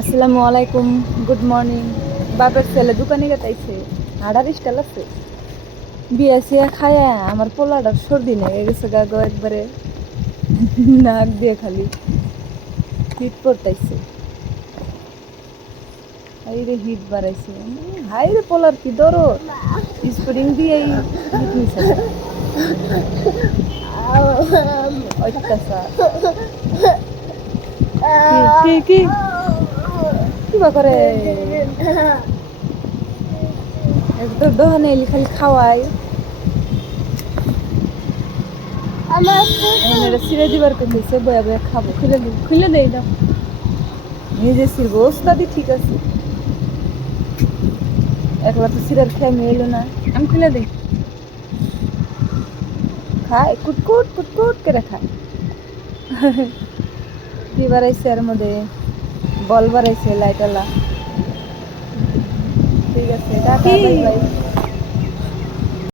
আসসালামু আলাইকুম, good morning. বাপের ছেলে দোকানে গেতাইছে, আড়ার স্টাইল আছে। বিয়া সিয়া খায়া আমার পোলাটার সর্দি লেগে গেছে গাগো একবারে, নাক দিয়ে খালি হিট পড়তাইছে। হাই রে হিট বাড়াইছে, হাই রে পোলার কি দরদ, স্প্রিং দিয়েই হিট নিছে গা। অত্যাচার। কি কি কি কিবা করে একদম দোকানে এলি খালি খাওয়াই। এটা ছিঁড়ে দিবার কইতেছে, বয়া বয়া খাবো। খুলে দেই দাও, নিজে ছিড়বো। ওস্তাদি ঠিক আছে, একলা তো ছিঁড়ার খেয়ে এলো না। আমি খুলে দিই, খায় কুটকুট কুটকুট করে খায়। কি বাড়াইছে এর মধ্যে, বল বাড়াইছে লাইটওয়ালা। ঠিক আছে, টাটা, বাই বাই।